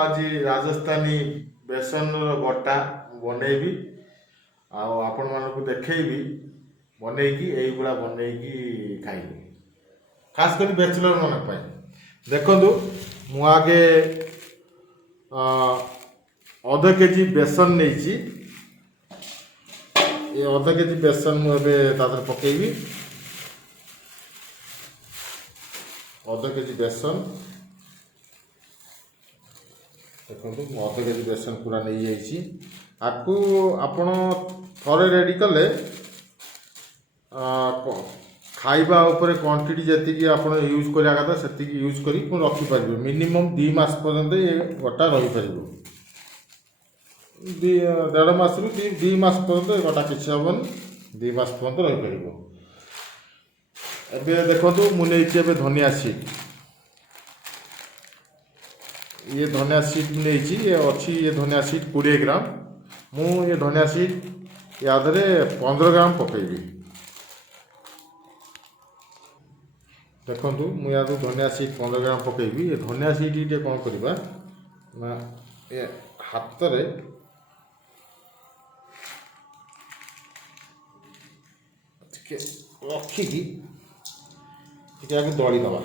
आज राजस्थानी बेसन बटा बनैबी आपण मानक देखैबी बनैकी एइगुड़ा बनैकी खाइबी खास कर बैचलर मान देखु मु आगे अध केजी बेसन नहीं अध केजी बेसन मुझे पकेबी अध केजी बेसन देखो अध केजी बेसन पूरा नहीं जाइए आपको आपण थरे रेडी कले खाइबा उपरे क्वांटिटी जी आप यूज करा कथा से यूज कर रखिपार मिनिमम 2 मास पर्यंत ये गटा रही पार 1.5 मास रु 2 मास पर्यंत गटा किसी हेन 2 मास पर्यंत रही पार एबे देखो मुझे धनिया सीड ये धनिया सीड नहीं ये अच्छी ये धनिया सीड 20 ग्राम मु ये धनिया सीड यादरे 15 ग्राम पकेबी देखु मुझे धनिया सीड 15 ग्राम पकेबी ये धनिया सीड ये कौन करवा ना ये हाथ रे रखिकी दली दबा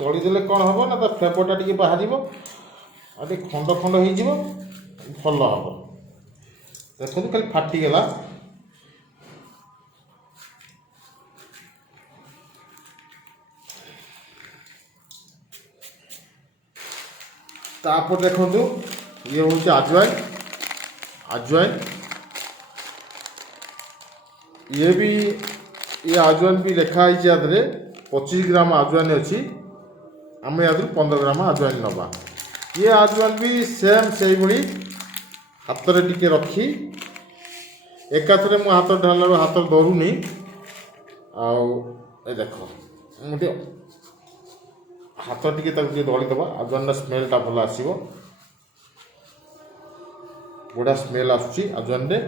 दली देले कौन हम ना तो फ्लेवरटा टी बाहर आगे खंड खंड हो भल हम देखो खाली फाटीगला तापर देखो ये हूँ अजवाइन अजवाइन ये भी ये अजवाइन भी लिखाई 25 ग्राम अजवाइन अच्छी आम या 15 ग्राम अजवाइन नवा ये अजवाइन भी सेम से भाई हाथ में टिके रखी एकाथरे मो हाथ ढाला हाथ धरुनी आ देख मुझे हाथ टिके दलीदबा अजवाइन स्मेलटा भल आसो बढ़िया स्मेल आसुची अजवाइन रे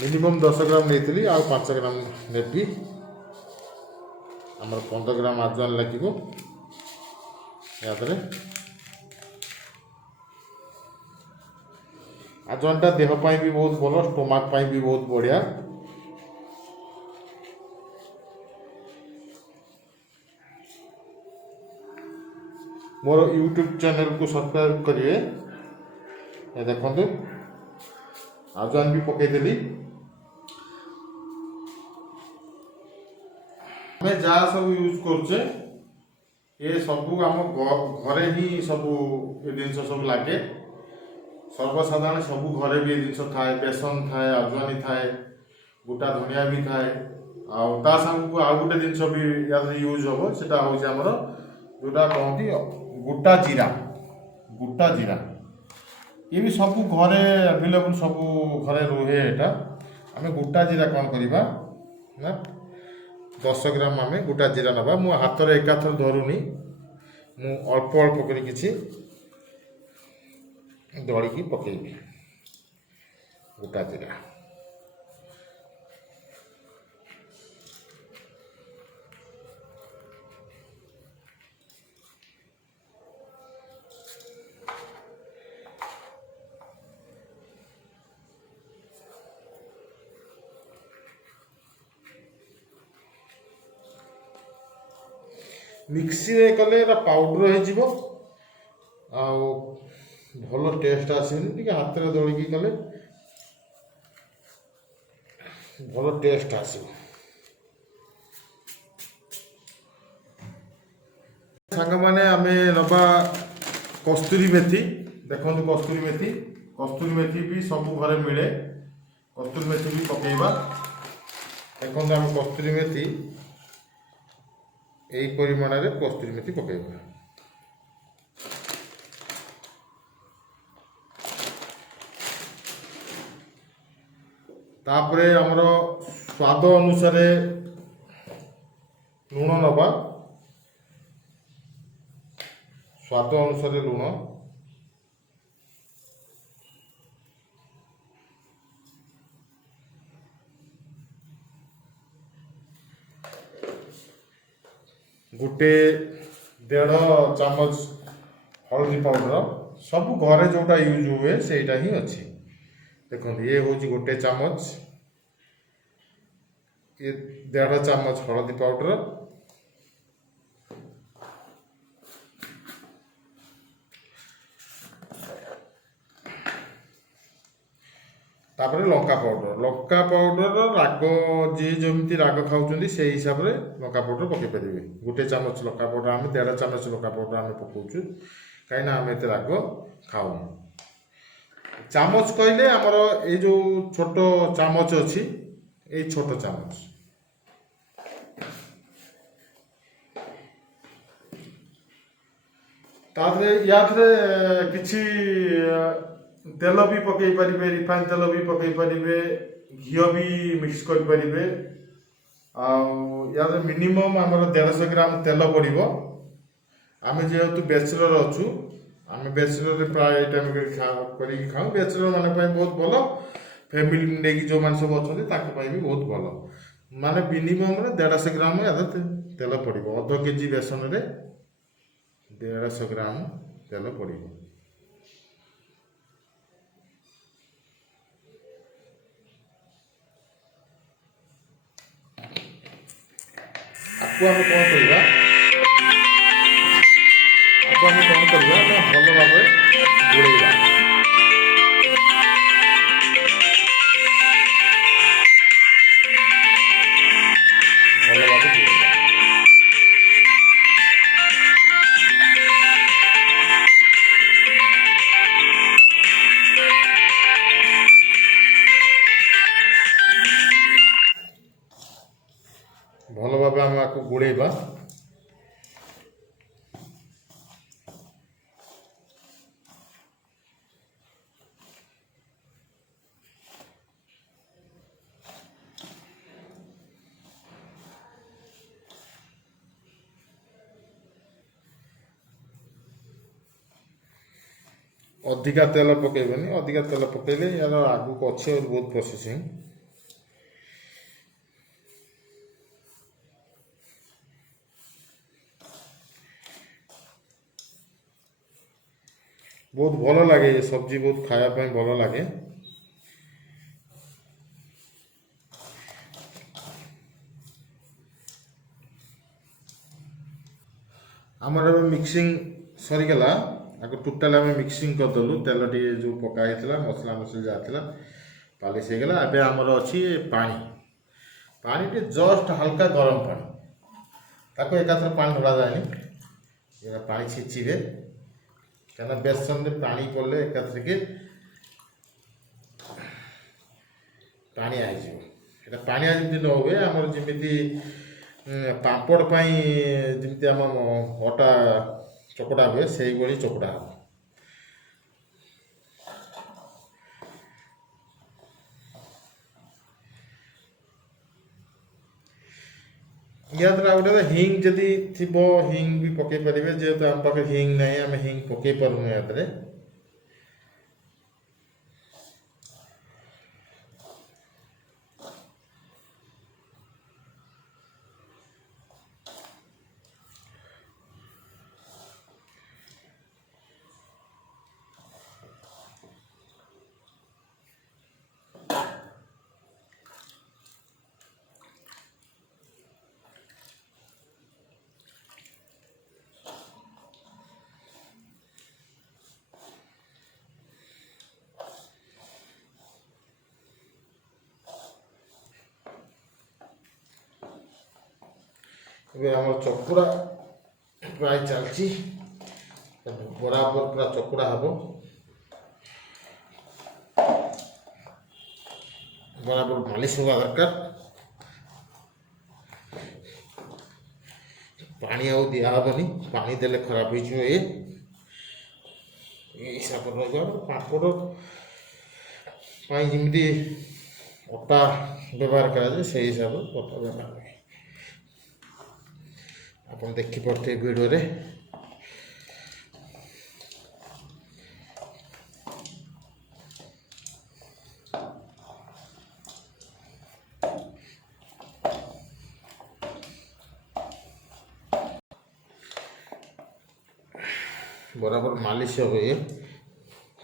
मिनिमम 10 ग्राम नहीं आ 5 ग्राम नेबी आमर 15 ग्राम अजवाइन लगे अजवाइनटा देहपाई भी बहुत भल स्टोमाक भी बहुत बढ़िया मोर यूट्यूब चैनल को सब्सक्राइब करिए देखो अजवाइन भी पकईदेली आम जहाँ सब यूज करुचे ये सब आम घरे ही सब ये जिन सब लगे सर्वसाधारण सब घरे भी ये जिन थाए बेसन थाए अजवाइन थाए गोटा धनिया भी थाए आ सांग आउ गोटे जिन भी यूज हम से आमर जोटा कहती गोटा जीरा ये भी सब घरे अवेलेबल सब घरे रुहे यहाँ आम गोटा जीरा कौन करवा ना 10 ग्राम आम गोटा जीरा नवा मु हाथ में एकाथर धरुनी मु अल्प अल्प कर किसी दलिकी पकेबी गोटा जीरा मिक्सी रे कले पाउडर हो भल टेस्ट आसनी टे हाथ में दलिकी कले भल टेस्ट आसो सांग माने आमे नबा कस्तूरी मेथी देखो कस्तूरी मेथी भी सब घरे मिले कस्तूरी मेथी भी पकेबा देखो आम कस्तूरी मेथी यही परिमाण में कस्तूरी मेथी पकेबा तापरे हमर स्वाद अनुसार लुण नवा स्वाद अनुसार लुण गोटे 1.5 चामच हल्दी पाउडर सब घरे जोटा यूज हुए सेटा ही अच्छी। देखो ये हूँ गोटे चामच, ये 1.5 चामच हल्दी पाउडर, तापर लंका पाउडर राग जी जमी राग खाऊँ से हिसाब से लंका पाउडर पकई पारे। गोटे चामच लंका पाउडर आम 1.5 चामच लंका पाउडर आम पकाउछु कहीं आम एत राग खाऊ। चामच कहले आमर ये जो छोट चामच अच्छी ये छोट चामच या किसी तेल भी पकई पारे, रिफाइन तेल भी पकई पारे, घी भी मिक्स कर पारे। या मिनिमम आम 150 ग्राम तेल पड़ो। आम जेहेतु बैचलर अच्छु आम बैचलर प्राय टाइम कर खाऊ। बैचलर मान बहुत भल, फैमिली नहीं जो मैंने सब अच्छा भी बहुत भल। माने मिनिमम 150 ग्राम तेल पड़ो। अध केजी बेसन रे 150 ग्राम तेल पड़ो। आपको आम कौन करवा आपको आम कौन करवा ना भल भाव गोलेवा। भल भाव गोलेवा भल भाव आम आपको गोलेवा। अधिका तेल पकेबनी, अधिका तेल पकेले यार आगू को अच्छे और बहुत प्रोसेसिंग। बहुत भल लगे ये सब्जी, बहुत खायापाई भल लगे। आमर मिक्सिंग सरीगला आगे टोटाल आम मिक्सिंग करदेलु। तेल टे जो पकाई मसला मसली जहाँ पालिश हो गला। एबे आमर अच्छी पानी पानी टे जस्ट हल्का गरम पानी ताको एकाथर पानी ढला जाए ये पानी छींचे क्या बेसन में पानी पड़े एकाथर के पानी आई पानी जमी न हुए आमर जमी पापड़ जमी आम अटा चकड़ा हुए से ही चकड़ा हम। या द्वारा गोटे हिंग जदि थी हिंग भी पकई पारे जेहेतु आम पाखे हिंग ना आम हिंग पकई पार्न या आम चकुड़ा प्राय चलती बराबर पूरा चकुड़ा हम बराबर मालिश हवा दरकार। पानी आउ दिहबनी, पानी देले खराब हो ये हिसाब पापड़ जमी अटा व्यवहार करा से हिसाब से अटा व्यवहार आप देखिपे वीडियो। बराबर मालिश हुए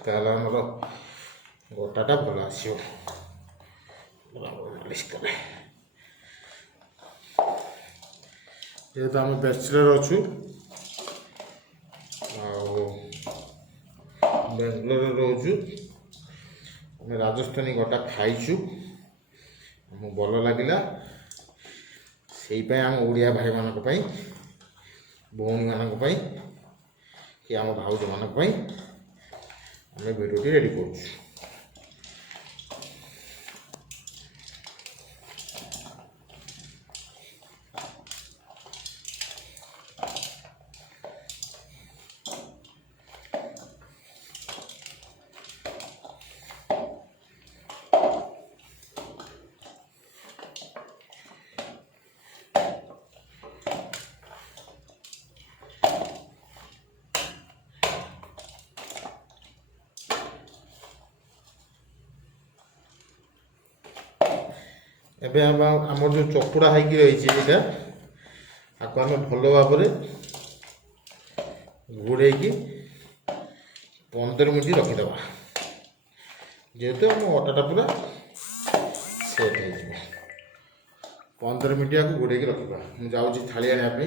ताहले आमर गोटाटा भल आसो बराबर मालिश कले जेहेतु आम बैचलर अच्छु बेंगलोर रोचु आम राजस्थानी गोटा खाइचु आम भल लगिला से आम ओडिया भाई मानक भौणी मानक कि आम भाउज मानक आम भिडियोटी रेडी कर एबे आमर जो चकुड़ा होगी रही है आपको आम भल भाव घोड़े 15 मिनट रखीदे जेहेतु आम अटाटा पूरा सेट हो 15 मिनट आपको घोड़े रखा मुझे जाऊँगी थाली आने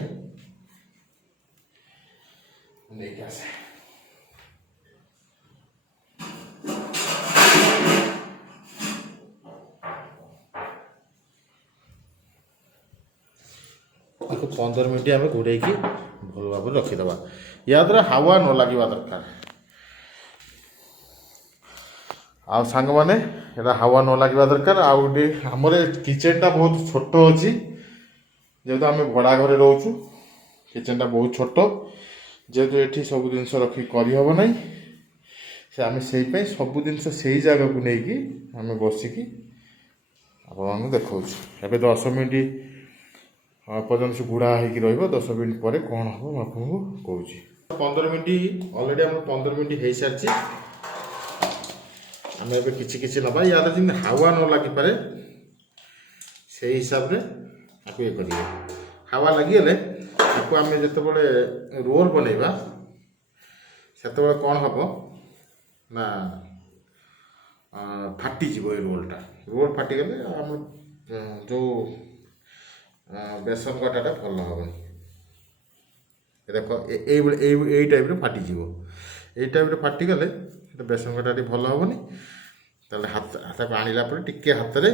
नहीं आसे आपको 15 मिनट आम घोड़े भल भाव रखीदे या द्वारा हावा न लगे दरकार आ सांग मैंने हावा न लगे दरकार आमर किचेनटा बहुत छोट अच्छी जेहेतु आम भड़ा घरे रोचु किचेनटा बहुत छोट जेहेतु ये सब जिन रखी करहब ना से आम से सब जिन से जगह को लेकिन आम बसिकी आप देखा एवं 10 मिनट पर्यटन से गुड़ा हो 10 मिनट पर कौन हम आपको कहूँ 15 मिनट अलरेडी आम 15 मिनट हो सारी आम ए कि नवा या जमी हावा न लगी पारे से हिसाब से आपको ये करेंगे हावा लगिगले आपको आम जो रोल बनइबा से कौन हम ना फाटीज ये रोल फाटीगले आम जो बेसन कटाटा भल हेनी देख यही टाइप फाटीज यही टाइप फाटीगले बेसन कटाटी भल हेनी ताले हाथ आणला टिके हाथ में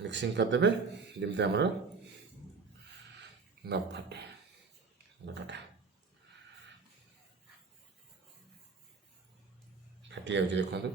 मिक्सिंग करदे जमी आमर न फाटे गोटाटा फाटी जाऊँ देखो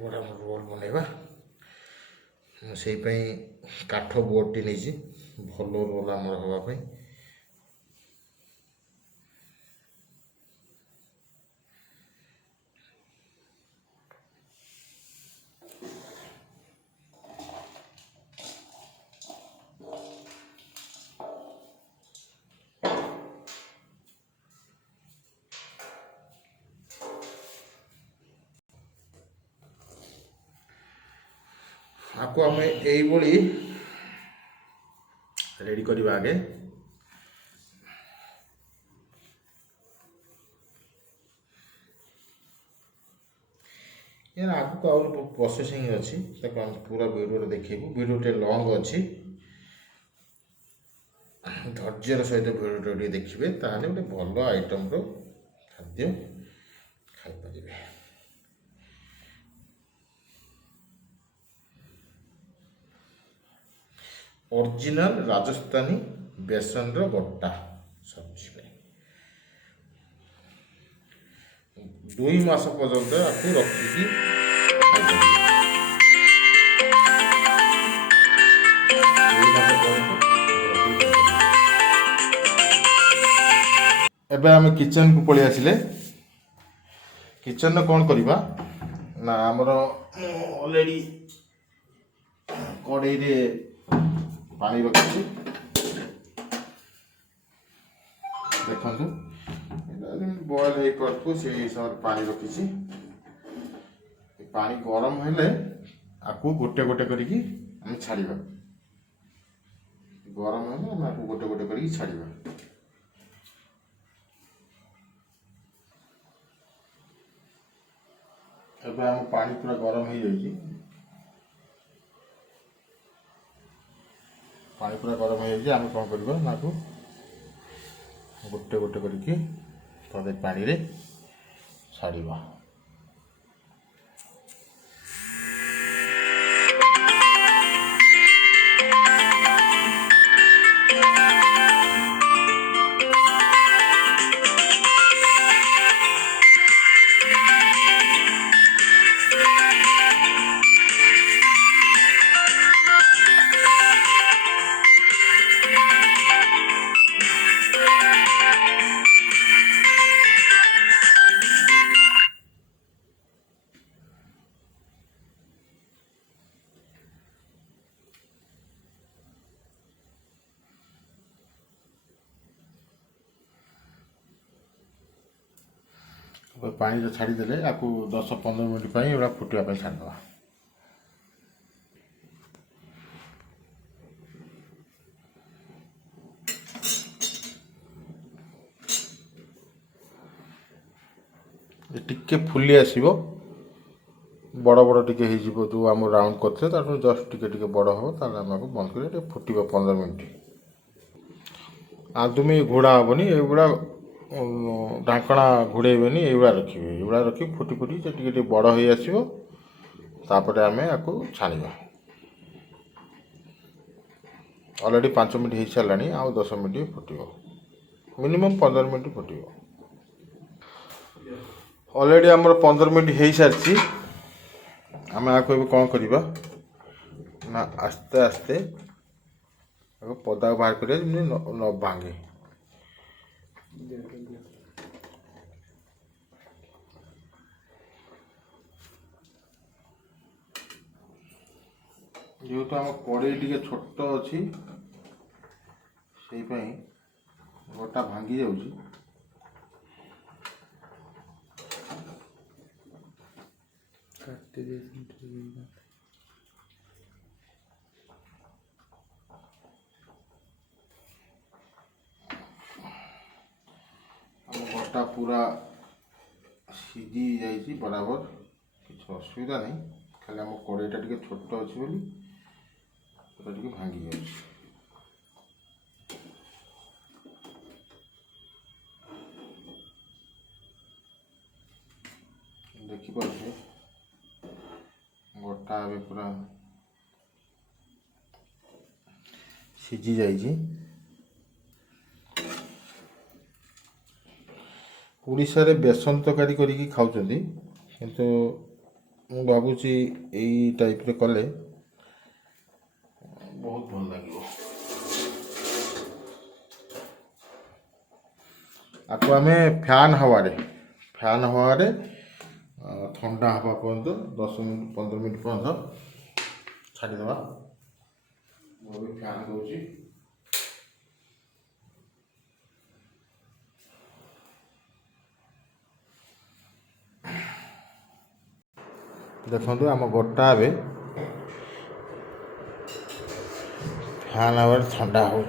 बड़ा रोल बनइबा से काठ बोर्ड नहीं भल रोल आमर हाँपाई आपको आम यही रेडी करवा आगे यार आगु आउट प्रोसेसिंग अच्छी पूरा वीडियो देखू वीडियो लॉन्ग अच्छी धैर्यर सहित वीडियो देखिए ताहले गोटे भल आइटम खाद्य खाईपर ओरिजिनल राजस्थानी बेसन बट्टा सब्जी में 2 मास पर्यंत आपको रखिकी एबे आम किचन को पलि आसिले किचन कौन करवा ना आमर ऑलरेडी कड़े पानी रखी देखो बॉयल हो पार्थ से हिसाब से पानी रखी पानी गरम हेले आपको गोटे गोटे करिकी हम छाड़िबा गरम हेले हम आपको गोटे गोटे करिकी छाड़िबा अब हम पानी पूरा गरम हो जाई पानी पूरा गरम हो जाई हम कौन करबा ना को गोटे गोटे करिकी तदे पानी रे छाड़िबा पानी जो छाड़ीदे आपको 10-15 मिनट पर फुटा छाड़द टिके फुली आसो बड़ बड़ टिके हो जो आम राउंड करते जस्ट टिके बड़ हम ताको बंद कर फुट 15 मिनट आदमी घोड़ा हेनी युवा ढाकना घोड़ेबेनी युवा रखिए युवा रखी फुटी फुटी टे बड़ हो आसपर आम आपको छाणा ऑलरेडी 5 मिनट हो सारे आउ 10 मिनट फुटो मिनिमम 15 मिनट फुटो ऑलरेडी आमर 15 मिनट हो सारी आम आपको कौन करवा ना आस्ते आस्ते पदा बाहर कर न भांगे जेहेतु आम कड़े टे छोट अच्छी से गोटा भांगी जाऊँगी गोटा पूरा सीझी जाइए बराबर किसी असुविधा नहीं खाली आम कड़ईटा टे छोट अच्छी बोली टे भांगी जाए देखिपे गोटा ए पूरा सीझी जाइए ओडिशा रे बेसन तरकारी करिकी खाउछंती किंतु मु भाबुची एई टाइप रे कले बहुत भल लागिवो आपको आमे फैन हवा रे ठंडा हवा पर्यंत 10 मिनट 15 मिनट पर्यंत छाड़ीदेवा फैन दौची देखो आम गोटा ए फैन हवा ठंडा हो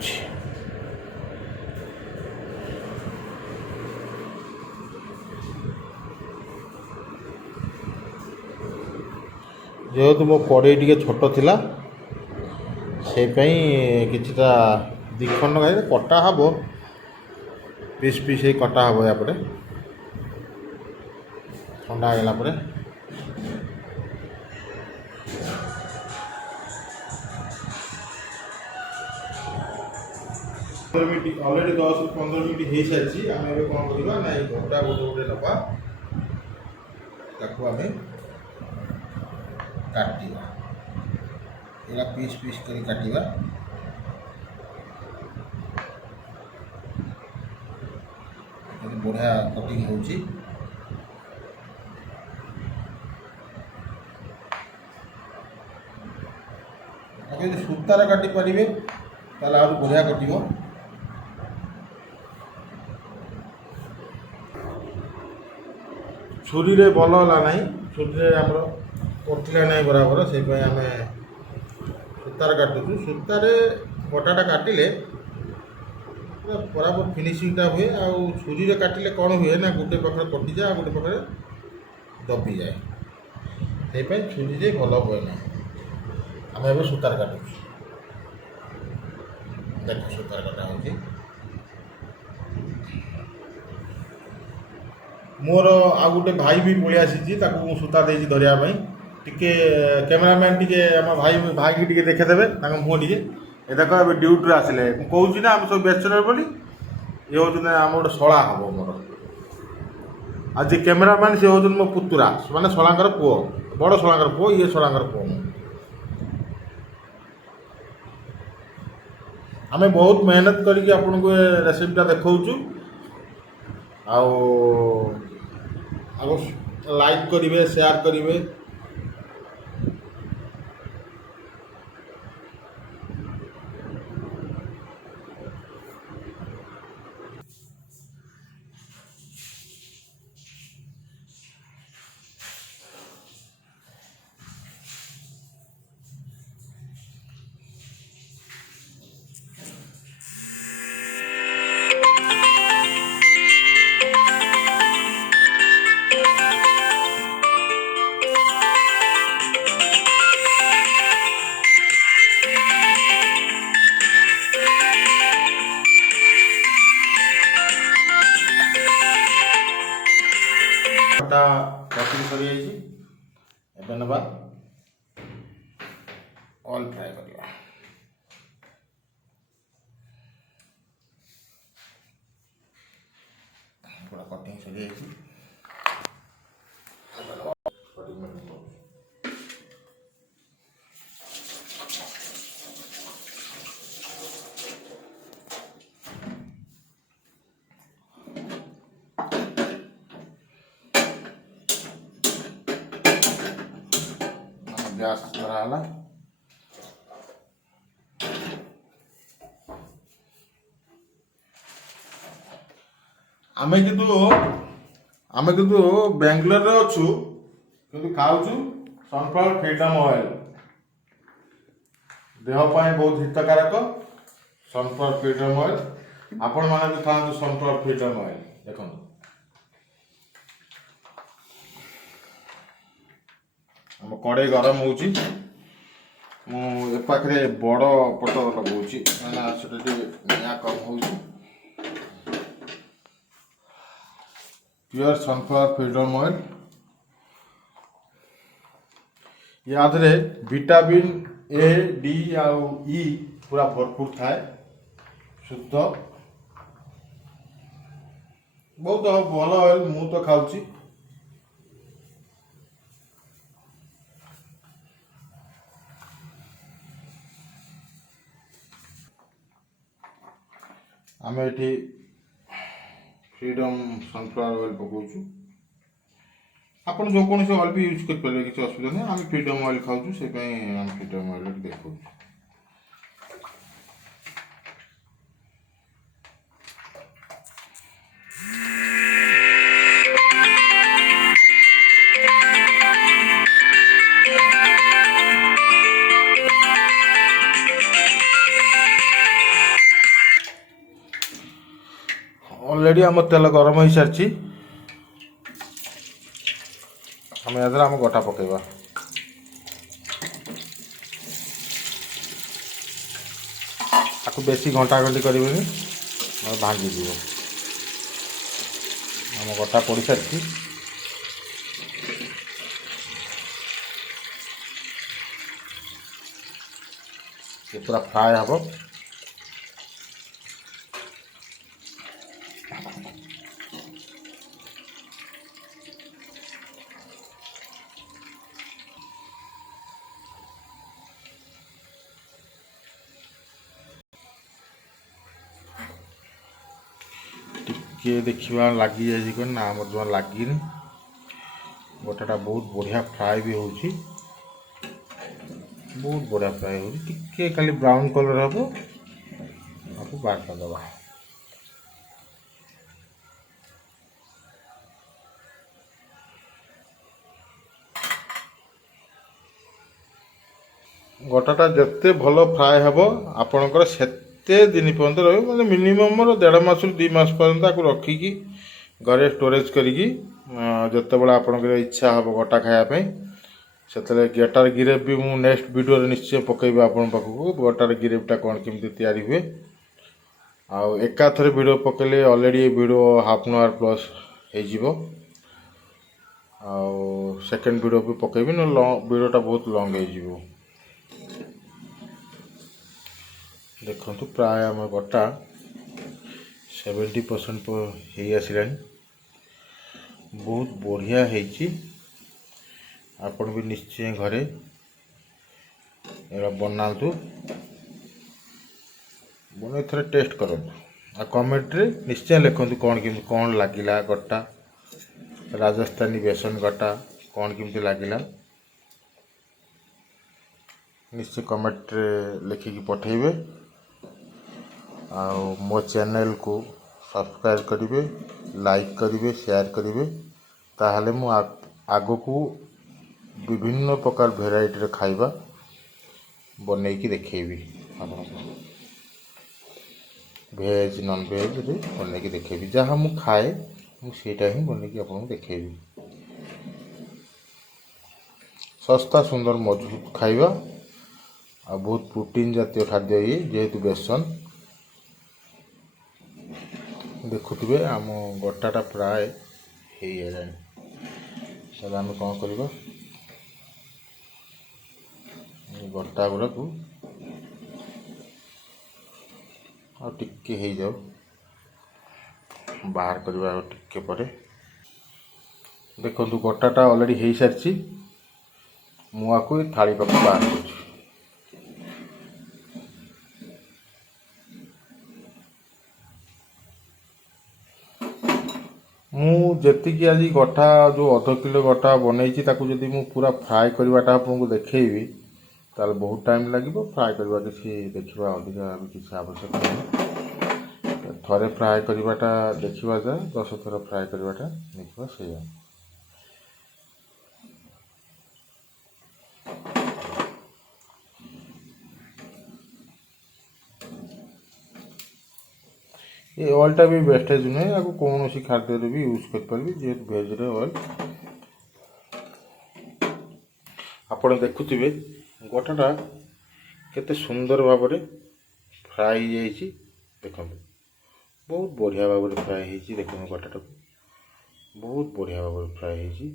जेहेतु मो कड़ई टे छोट थिला से किछिटा दिखंड गाई कटा हम पीस पीस कटा हम या ठंडा होगा ऑलरेडी 10-15 मिनट हो सारी आम कौन करवा ना गोटा गोटे गोटे नवा ताको आम काटिवा एला पीस पीस कर काटिवा बढ़िया कटिंग होची सूतार काटी पारे ताल आ बढ़िया कटिव। छुरी रे बल है ना, छुरी रे आमर कटिला ना बराबर, से आम सूतार काटुचु। सूतार कटाटा काटिले बराबर फिनिशिंगटा हुए। आ छुरी रे काटिले कौन हुए ना, गोटे पाखे कटि जाए, गोटे पाखे दबी जाए, से छुरी रे भल हुए ना। आम ए सूतार काटुचु, देख सूतार काटा हो। मोर आ गोटे भाई भी पलि आसी, सूता दे धरिया टिके कैमेरामैन टिके आम भाई भाई की टिके देखेदेवे मुँह टिके। ए देख ए ड्यूटी आसिले कहूँ ना आम सब बैचलर बोली, ये हूँ आम गोटे शला हम मोर। आज कैमेरामैन सी हूँ मो पुतुरा, माने शलांकर पुओ, बड़ शलांकर पुओ, ये शलांकर पुओ। आम बहुत मेहनत करके आपन को रेसिपीटा देखौचु। आगो लाइक करेंगे, शेयर करेंगे। कटा कटिंग सरी जाइए, एबे नबा ऑल फ्राई करिया। पूरा कटिंग सरी जाइए। गैस धराला। आमे किंतु बेंगलोर रे अछु, किंतु खाउछु सनफ्लावर फ्रीडम ऑयल। देह पाए बहुत हितकारक सनफ्लावर फ्रीडम ऑयल। आपण माने भी खांतु सनफ्लावर फ्रीडम ऑयल। देखो हम कड़े गरम होउची, मु ए पाखरे बड़ पटर लगाउची, माने सेटा निया कम होउची। प्योर सनफ्लावर फ्रीडम ऑयल, या आधरे विटामिन ए डी आउ ई पूरा भरपूर थाए, शुद्ध बहुत भल ऑयल। मु तो खाउची। आम ये फ्रीडम सनफ्लावर ऑयल पकाउछु। आपन जो कौन से ऑयल भी यूज कर पारे, किसी असुविधा नहीं। आम फ्रीडम ऑयल खाऊछु, से आम फ्रीडम ऑयल देखु। ऑलरेडी आम तेल गरम हो सारी, आम या आम गोटा पकेबा। आपको बेसी घंटा घंटी करें भांगी जीव। आम गोटा पड़ सारी, पूरा फ्राए हम। टिके देखा लगी जाए ना, आम जमा लगे गोटाटा बहुत बढ़िया फ्राए भी होची। बहुत बढ़िया फ्राए हो टिके खाली ब्राउन कलर हम आपको बाहर करदे। गोटाटा जिते भल फ्राए हम आपणकर सेते दिन पर्यंत रही मैंने मिनिमम 1.5 मास रु 2 मास पर्यंत आपको रखिकी घरे स्टोरेज करिकी जिते बड़े आपंकर इच्छा हम गोटा खायापी से गोटार गिरेव भी मुझे नेक्स्ट वीडियो निश्चय पकेबी आपण पाखक गोटार गिरेवटा कौन केमती तैयारी हुए आउ एकाथरे वीडियो पकेले already video half an hour plus हो सेकेंड वीडियो भी पकेबी न वीडियोटा बहुत लंग हो। देखो प्राय आम गोटा 70% हो आसला बहुत बढ़िया है। आपण भी निश्चय घरे बनातु बन थे टेस्ट करूँ आ कमेंट रे निश्चय लिखु कौन लगिला गोटा राजस्थानी बेसन गोटा कौन केमती लगिला निश्चय कमेंट रे लिखिकी पठेबे आ मो चैनल को सब्सक्राइब करेंगे लाइक करेंगे शेयर करेंगे ताहले मु आगो को विभिन्न प्रकार भेराइटी खाइबा बन की देखेबी भेज नॉन भेज रे बन की देखेबी जहाँ मु खाए मुझे ही बन की आपको देखेबी सस्ता सुंदर मजबूत खाइबा आ बहुत प्रोटीन जातीय खाद्य ये जेहेतु बेसन देखुवे आम गोटाटा प्राय हो आम कौन करवा गोटा गुड़ा को टिके हो जाओ बाहर करवा टिके पर देखो गोटाटा ऑलरेडी हो सारी मुआ को थाली पाक बाहर कर मुझे आज गोटा जो अध किलो गोटा बनई जदि मु पूरा फ्राए करवाटा आपको देखेबी ताल बहुत टाइम लगे फ्राए करवा किसी देखा अधिका किसी आवश्यक नहीं थरे फ्राए करवाटा देखा जाए 10 थर फ्राए करवाटा देखा से ये ऑयलटा भी वेस्टेज नुहे आपको कौन सी खाद्य भी यूज कर जेहेतु भेज ऑयल आपड़ देखुवे गोटाटा केते सुंदर भाव में फ्राए हो देखो बहुत बढ़िया भाव में फ्राए हो देखो गोटाटा बहुत बढ़िया भाव में फ्राए हो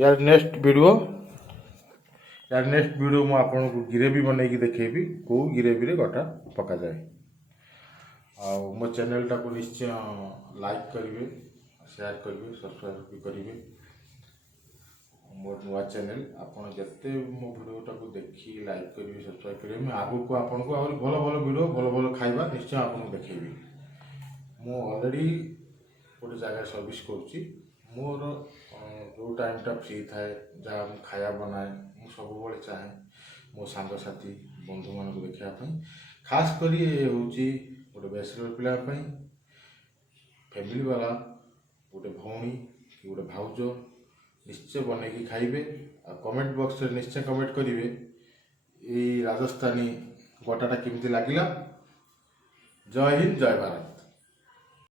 यार नेक्स्ट वीडियो मुझे आपको ग्रेवी बनई देखेबी कौ ग्रेवी रे गोटा पका जाए आ मो चैनलटा को निश्चय लाइक करेंगे शेयर करेंगे सब्सक्राइब भी करेंगे मोर नुआ चैनल आपड़ जिते मो भिडटा को देखी लाइक करेंगे सब्सक्राइब करेंगे आगू को आपको आहरी भल भल वीडियो भल भल खाइबा निश्चय आपको देखेबी मु ऑलरेडी गोटे जगह सर्विस करुच्ची मोर जो टाइमटा फ्री थाए जहाँ खाया बनाए मु सब चाहे मो सांगसाथी बंधु मान देखापी खास कर गोटे बैचलर पिलापी फैमिली वाला गोटे भौणी कि गोटे भाउज निश्चय बनई खाइबे आ कमेंट बॉक्स रे निश्चय कमेंट करेंगे ये राजस्थानी गोटाटा केमती लगिला। जय हिंद जय भारत।